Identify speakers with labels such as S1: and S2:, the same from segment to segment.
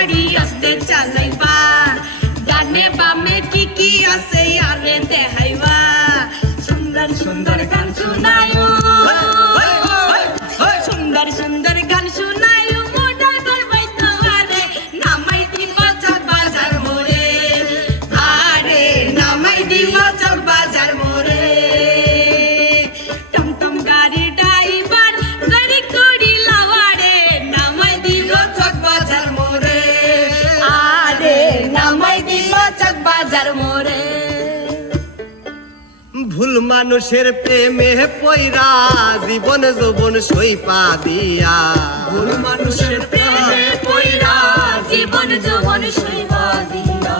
S1: বাড়ি আসতে চালাইবা। ডানে বামে কি কি আছে আরে দেখাইবা। সুন্দর সুন্দর গান শোনায়
S2: ভুল মানুষের প্রেমে পয়রা জীবন যৌবন সইপা দিয়া।
S1: ভুল মানুষের প্রেমে পইরা জীবন যৌবন সইবা দিয়া।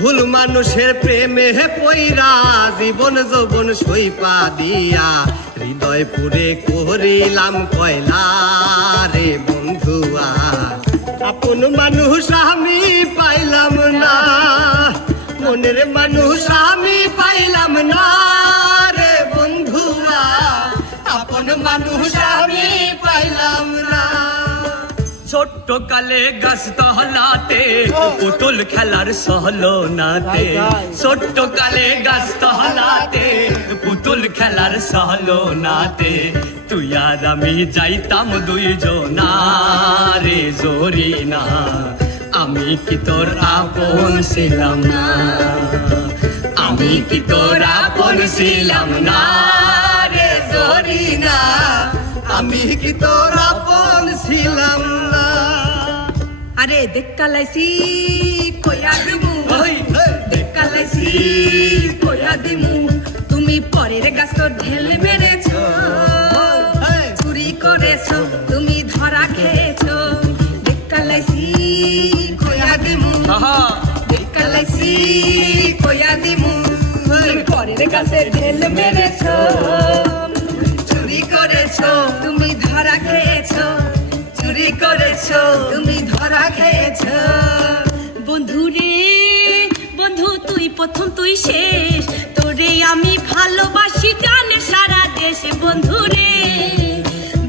S2: ভুল মানুষের প্রেমে পয়রা জীবন যৌবন সইপা দিয়া। হৃদয় পুরে করিলাম কয়লা রে বন্ধুয়া আপন মানুষ আমি পাইলাম না। মনের মানুষ আমি পাইলাম না। মানুষ আমি পাইলাম না।
S3: ছোট্ট কালে গাছ তহলাতে পুতুল খেলার সহলো নাতে। ছোট্ট কালে গাছ তহলাতে পুতুল খেলার সহলো নাতে। তুই আর আমি যাইতাম দুইজনা রে জোরি না। আমি কি তোর আপন ছিলাম না? আমি কি তোর আপন ছিলাম না? রে জোরি না
S2: আমি কি তোর আপন ছিলাম না?
S1: আরে দেখালাইছি কইয়া দিমু।
S3: ওই,
S1: দেখালাইছি কইয়া দিমু। তুমি পরের গাছ ঢেল মেরেছো। চুরি করেছ তুমি ধরা খেয়েছো। দেখালাইছি কইয়া দিমু।
S3: আহা।
S1: দেখালাইছি কইয়া দিমু। পরের গাছে ঢেল মেরেছো। চুরি করেছ, তুমি ধরা খেয়েছো। চুরি করেছ, তুমি ধরা খেয়েছো। বন্ধু রে বন্ধু, তুই প্রথম, তুই শেষ। তোরে আমি ভালোবাসি, জানে সারা দেশ। বন্ধু রে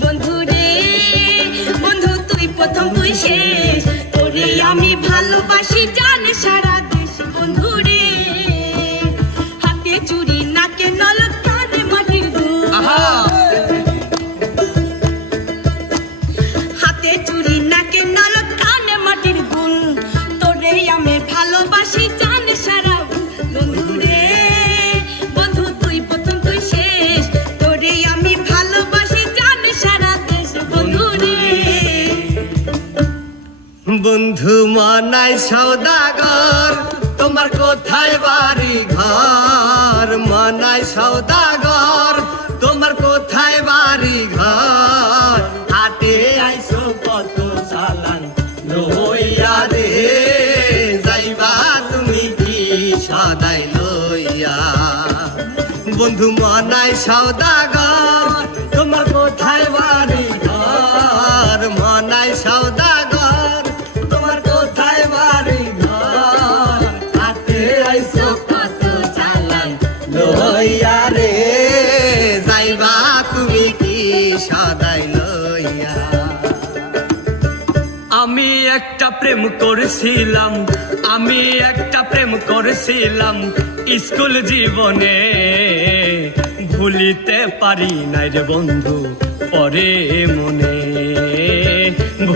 S1: বন্ধু রে বন্ধু, তুই প্রথম, তুই শেষ। তোরে আমি ভালোবাসি, জানে সারা বন্ধু
S2: মনাই সৌদাগর, তোমার কোথায় বাড়ি ঘর মনাই সৌদাগর, তোমার কোথায় বাড়ি ঘর হাটে আইসো কত চালান লইয়া রে, যাইবা তুমি কি সদাই লইয়া? বন্ধু মনাই সৌদাগর
S3: করেছিলাম। আমি একটা প্রেম করেছিলাম স্কুল জীবনে। ভুলিতে পারি নাই রে বন্ধু, পরে মনে।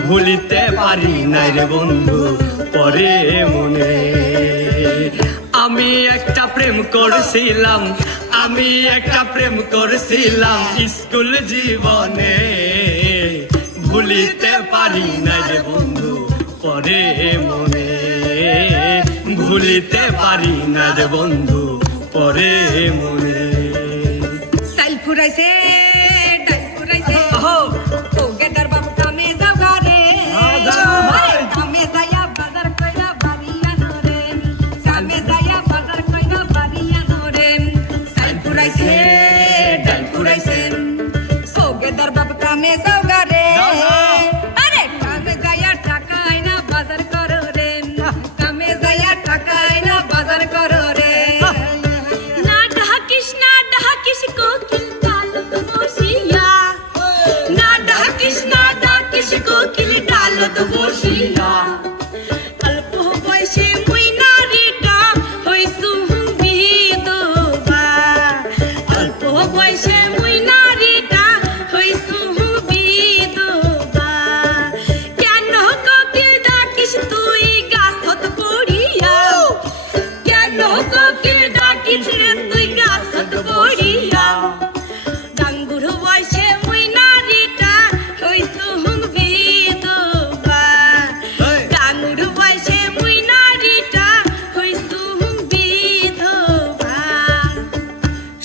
S3: ভুলিতে পারি নাই রে বন্ধু, পরে মনে। আমি একটা প্রেম করেছিলাম, আমি একটা প্রেম করেছিলাম স্কুল জীবনে। ভুলিতে পারি না রে বন্ধু। পরে মনে। ভুলিতে পারি না রে বন্ধু পরে মনে।
S1: সাইল ফুরাইছে।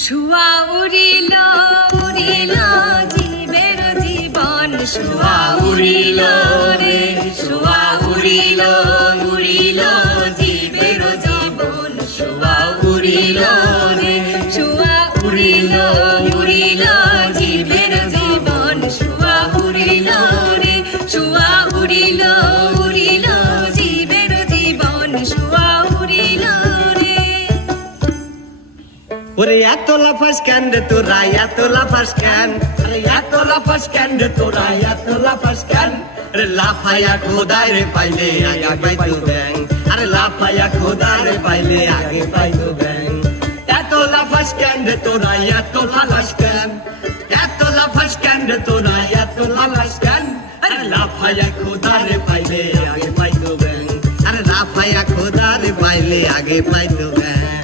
S1: শুয়া উড়িল উড়িল জীবের জীবন। শুয়া উড়িল রে শুয়া উড়িল।
S2: ওরে এত লাফাস কেন রে তোরা? এত লাফাস কেন? আরে, এত লাফাস কেন রে তোরা? এত লাফাস কেন? আরে, লাফায়া খোদায় রে পাইলে আগে পাইতো ব্যাং। আরে, লাফায়া খোদায় রে পাইলে আগে পাইতো ব্যাং। এত লাফাস কেন রে তোরা? এত লাফাস কেন? এত লাফাস কেন রে তোরা? এত লাফাস কেন? আরে, লাফায়া খোদা রে পাইলে আগে পাইতো ব্যাং। আরে, লাফায়া খোদা রে পাইলে আগে পাইতো ব্যাং।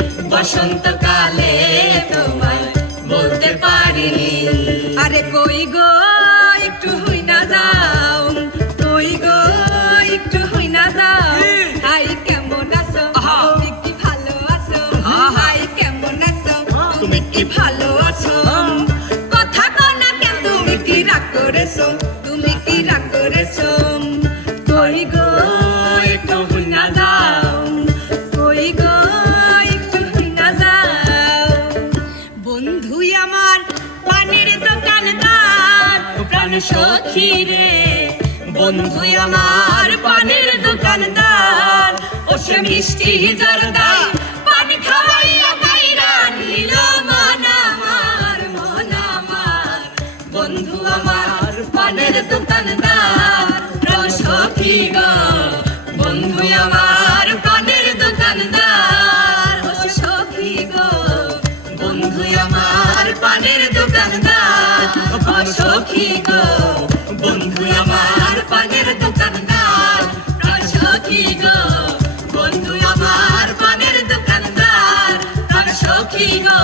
S2: বসন্ত কালে তোমায় বলতে পারিনি।
S1: আরে কই গো একটু হই না যাও। কই গো একটু হই না যাও। হাই কেমন আছো। তুমি কি ভালো আছো?
S2: হাই
S1: আই কেমন আছো?
S2: তুমি কি
S1: ভালো আছো? প্রাণ সখী রে। বন্ধু আমার পানের দোকানদার। ও সে মিষ্টি জর্দাই পানি খাওয়াইয়া গাইরা নিল মন আমার মন আমার। বন্ধু আমার পানের দোকানদার প্রাণ সখী গো। বন্ধু আমার সখী গো। বন্ধু আমার পানের দোকানদার ও সখী গো। বন্ধু আমার পানের দোকানদার ও সখী গো।